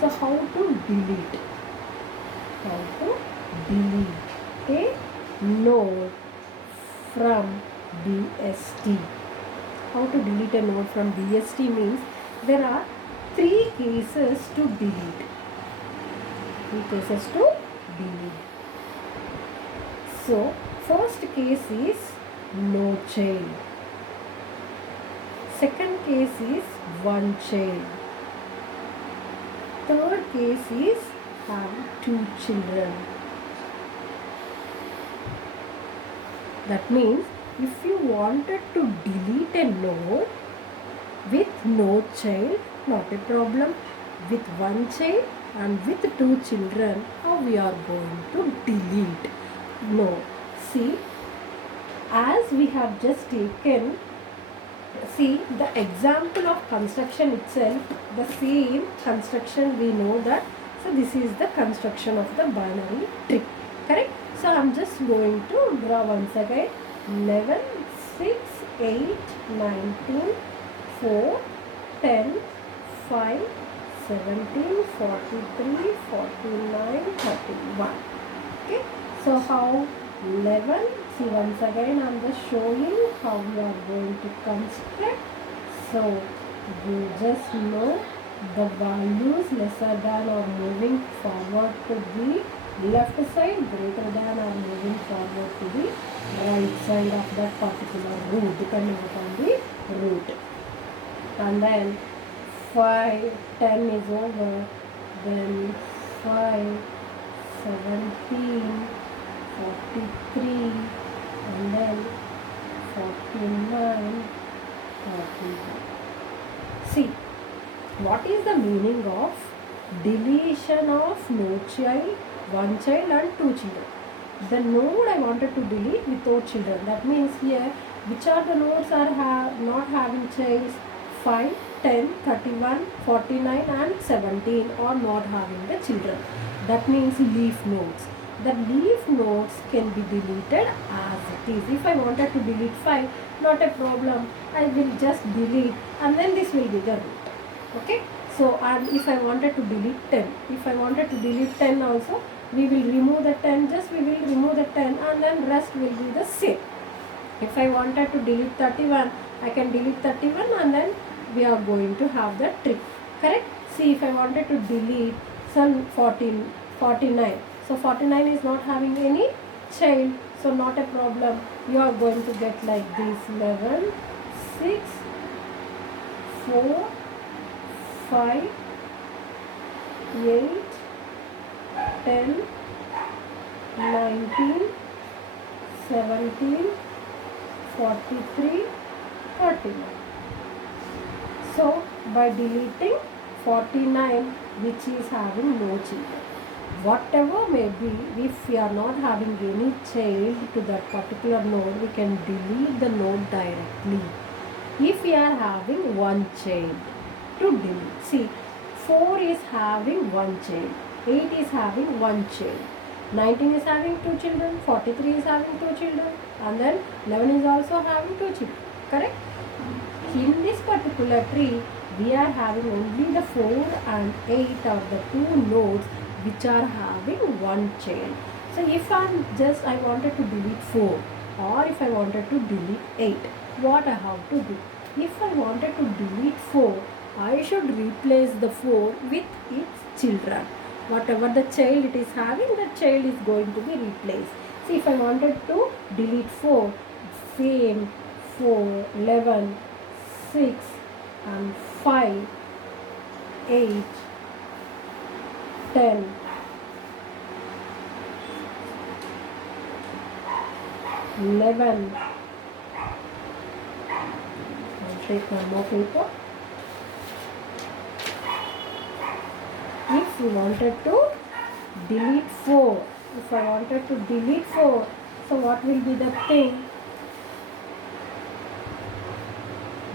So how to delete? How to delete a node from BST? How to delete a node from BST means there are three cases to delete. Three cases to delete. So first case is no child. Second case is one child. Third case is have two children. That means if you wanted to delete a node with no child, not a problem. With one child and with two children, how we are going to delete? No. See, as we have just taken, see the example of construction itself, the same construction we know that. So this is the construction of the binary tree, correct? So I am just going to draw once again. 11, 6, 8, 19, 4, 10, 5, 17, 43, 49, 31. Okay. So how 11? See, once again I am just showing how we are going to construct. So you just know the values lesser than or moving forward to the left side, greater than or moving forward to the right side of that particular root, depending upon the root. And then 5, 10 is over, then 5, 17, 43, and then 49, 41. See, what is the meaning of deletion of no child, one child and two children? The node I wanted to delete without children. That means here, which are the nodes are not having childs? 5, 10, 31, 49 and 17 are not having the children. That means leaf nodes. The leaf nodes can be deleted as it is. If I wanted to delete 5, not a problem. I will just delete and then this will be the root. Okay. So, and if I wanted to delete 10, if I wanted to delete 10 also, we will remove the 10, just we will remove the 10 and then rest will be the same. If I wanted to delete 31, I can delete 31 and then we are going to have the tree. Correct? See, if I wanted to delete some 49. So 49 is not having any child. So not a problem. You are going to get like this: 11, 6, 4, 5, 8, 10, 19, 17, 43, 31. So by deleting 49, which is having no children, whatever may be, if we are not having any child to that particular node, we can delete the node directly. If we are having one child, to delete, see, 4 is having one child, 8 is having one child, 19 is having two children, 43 is having two children, and then 11 is also having two children. Correct? In this particular tree, we are having only the 4 and 8 are the two nodes which are having one child. So if I wanted to delete 4 or if I wanted to delete 8, what I have to do? If I wanted to delete 4, I should replace the 4 with its children. Whatever the child it is having, the child is going to be replaced. See, if I wanted to delete 4, same 4, 11, 6 and 5, 8, 10, 11. I'll take one more paper. If you wanted to delete 4, if I wanted to delete 4, so what will be the thing?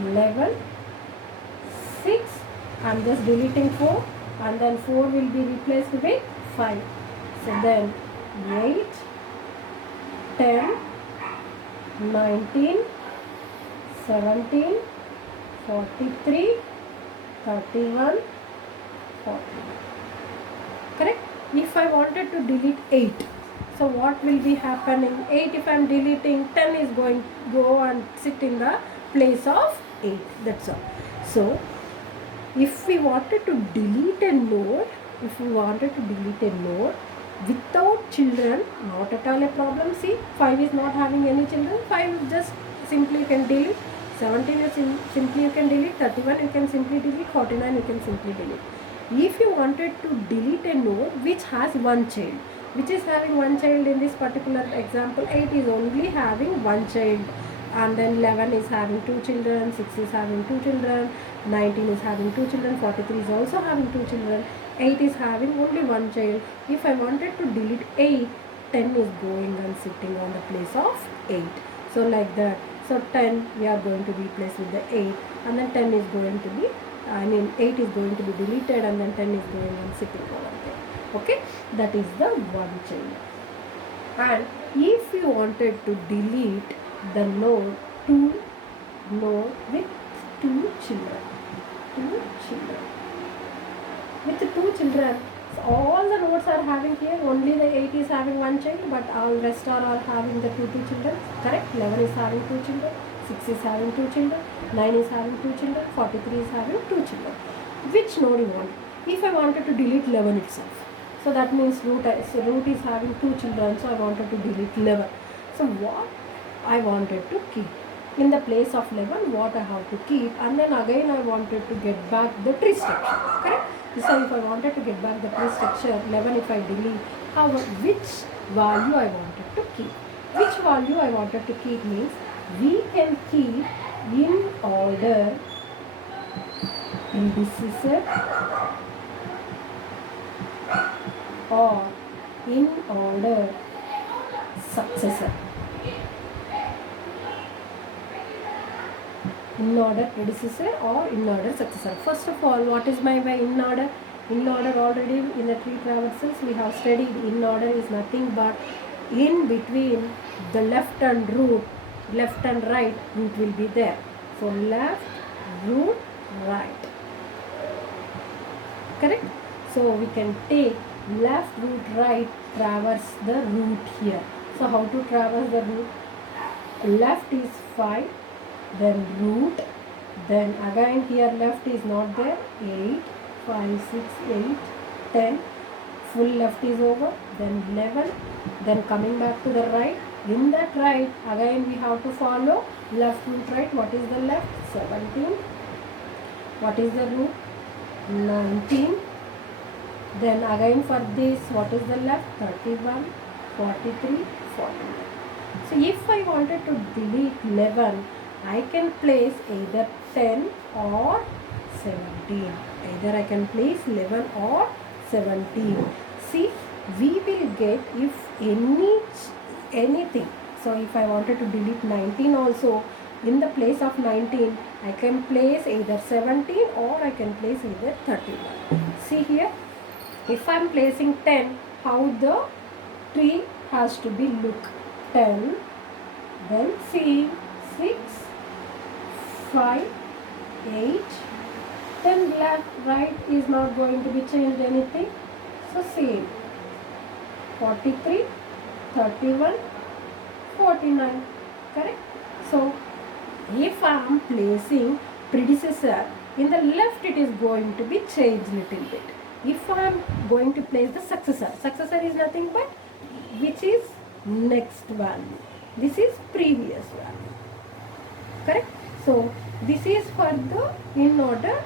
11, 6, I am just deleting 4 and then 4 will be replaced with 5. So then 8, 10, 19, 17, 43, 31, 40. correct? If I wanted to delete 8, so what will be happening? 8, if I am deleting, 10 is going to go and sit in the place of 8. That's all. So if we wanted to delete a node, without children, not at all a problem. See, 5 is not having any children. 5 just simply you can delete. 17 is simply you can delete. 31 you can simply delete. 49 you can simply delete. If you wanted to delete a node which has one child, which is having one child in this particular example, 8 is only having one child, and then 11 is having two children, 6 is having two children, 19 is having two children, 43 is also having two children, 8 is having only one child. If I wanted to delete 8, 10 is going and sitting on the place of 8. So like that. So 10 we are going to replace with the 8, and then 10 is going to be 8 is going to be deleted, and then 10 is going and sitting over there. Okay, that is the one child. And if you wanted to delete the node with two children, with two children, so all the nodes are having here, only the 8 is having one child, but all rest are all having the two children, correct? 11 is having two children, 6 is having two children, 9 is having two children, 43 is having two children. Which node you want? If I wanted to delete 11 itself, so that means root is having two children, so I wanted to delete 11. So what I wanted to keep? In the place of 11, what I have to keep, and then again I wanted to get back the tree structure, correct? So if I wanted to get back the tree structure, 11 if I delete, which value I wanted to keep? Which value I wanted to keep means we can keep in order predecessor or in order successor. In order predecessor or in order successor. First of all, what is my by in order? In order, already in the tree traversals we have studied. In order is nothing but in between the left and right root will be there. So left, root, right. Correct? So we can take left root, right, traverse the root here. So how to traverse the root? Left is 5, then root, then again here left is not there, 8, 5, 6, 8, 10, full left is over, then 11, then coming back to the right. In that right, again we have to follow left root right. What is the left? 17. What is the root? 19. Then again for this, what is the left? 31, 43, 49. So if I wanted to delete 11, I can place either 10 or 17. Either I can place 11 or 17. See, we will get if anything. So if I wanted to delete 19 also, in the place of 19, I can place either 17 or I can place either 31. See here, if I am placing 10, how the tree has to be look. 10, then see 6, 5, 8, then left, right is not going to be changed anything. So same. 43, 31, 49. Correct? So if I am placing predecessor, in the left it is going to be changed little bit. If I am going to place the successor is nothing but which is next value. This is previous value. Correct? So this is for the in order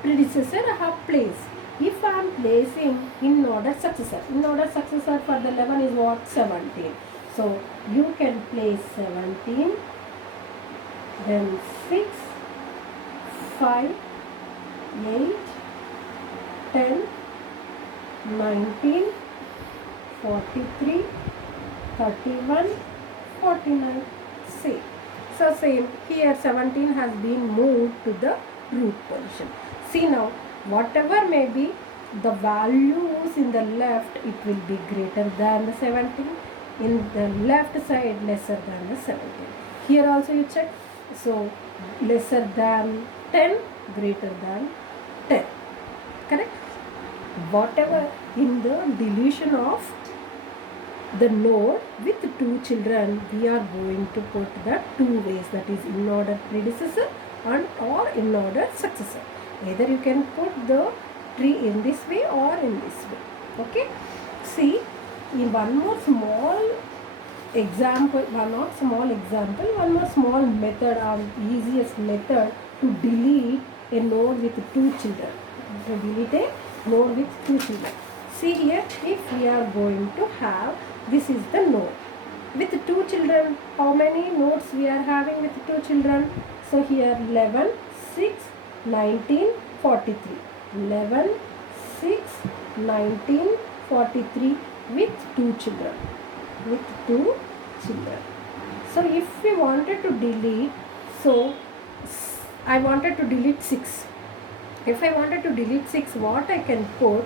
predecessor I have placed. If I am placing in order successor for the 11 is what? 17. So you can place 17, then 6, 5, 8, 10, 19, 43, 31, 49. See. So same, here 17 has been moved to the root position. See now, whatever may be the values in the left, it will be greater than the 17. In the left side, lesser than the 17. Here also you check. So lesser than 10, greater than 10. Correct? whatever in the deletion of the node with two children, we are going to put the two ways, that is in order predecessor and or in order successor. Either you can put the tree in this way or in this way. Okay, see, in one more small example, one more small method, or easiest method to delete a node with two children. To delete a node with two children. See here, if we are going to have, this is the node with two children. How many nodes we are having with two children? So here 11, 6, 19, 43. 11, 6, 19, 43 with two children. So if we wanted to delete, so I wanted to delete 6. If I wanted to delete 6, what I can put?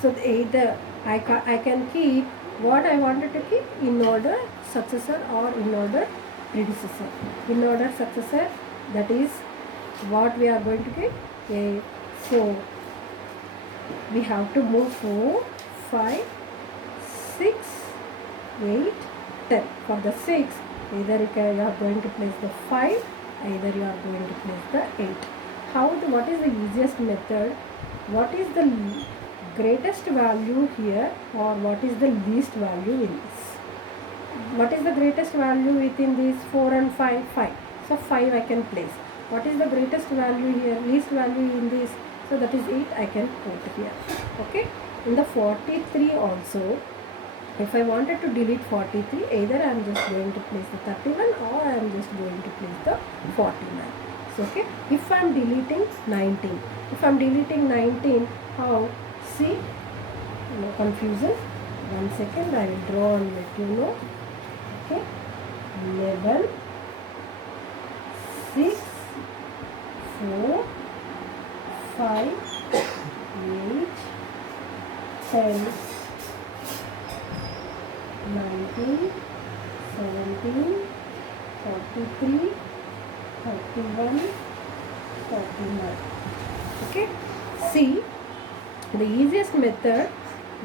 So either I can keep what I wanted to keep, in order successor or in order predecessor. In order successor, that is what we are going to get. So we have to move 4, 5, 6, 8, 10. For the 6, either you are going to place the 5, either you are going to place the 8. What is the easiest method? What is the greatest value here, or what is the least value in this? What is the greatest value within these 4 and 5? 5. So 5 I can place. What is the greatest value here? Least value in this? So that is 8 I can put here. Okay. In the 43 also, if I wanted to delete 43, either I am just going to place the 31 or I am just going to place the 49. So okay. If I am deleting 19, how? See, no confusion. 1 second, I will draw and let you know. Okay, 11, 6, 4, 5, 8, 10, 19, 17, 43, 31, 49. Okay, see, the easiest method,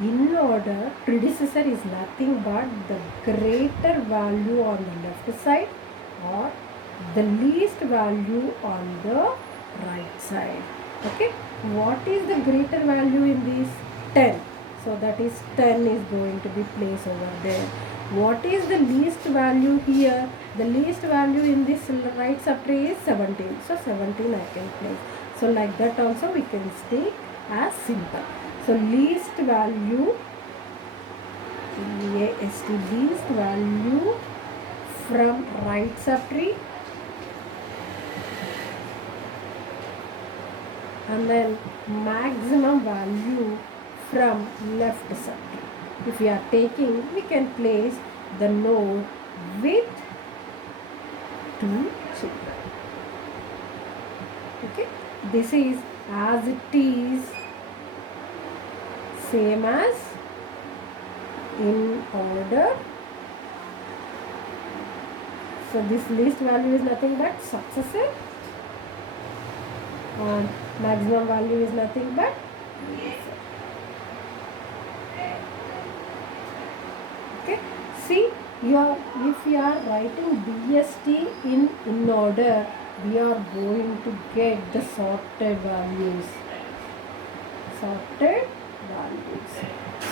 in order predecessor, is nothing but the greater value on the left side or the least value on the right side. Okay, what is the greater value in this? 10. So that is 10 is going to be placed over there. What is the least value here? The least value in this right subtree is 17. So 17 I can place. So like that also we can take as simple. So least value, least value from right subtree, and then maximum value from left subtree. If we are taking, we can place the node with two children. Okay, this is as it is same as in order. So this least value is nothing but successor and maximum value is nothing but predecessor. Okay, see, if you are writing BST in order, we are going to get the sorted values.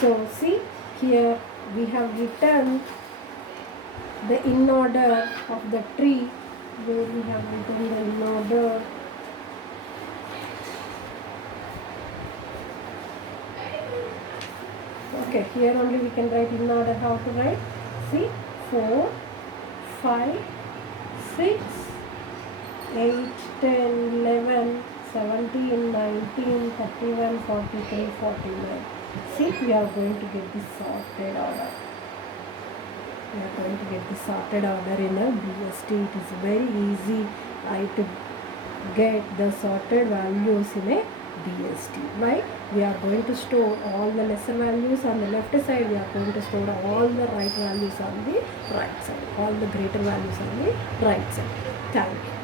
So see, here we have written the in order of the tree, where we have written the in order. Okay, here only we can write in order. How to write? See, 4, 5, 6, 8, 10, 11, 17, 19, 31, 43, 49. See, we are going to get this sorted order. In a BST. It is very easy to get the sorted values in a BST. Why? We are going to store all the lesser values on the left side. We are going to store all the right values on the right side. All the greater values on the right side. Thank you.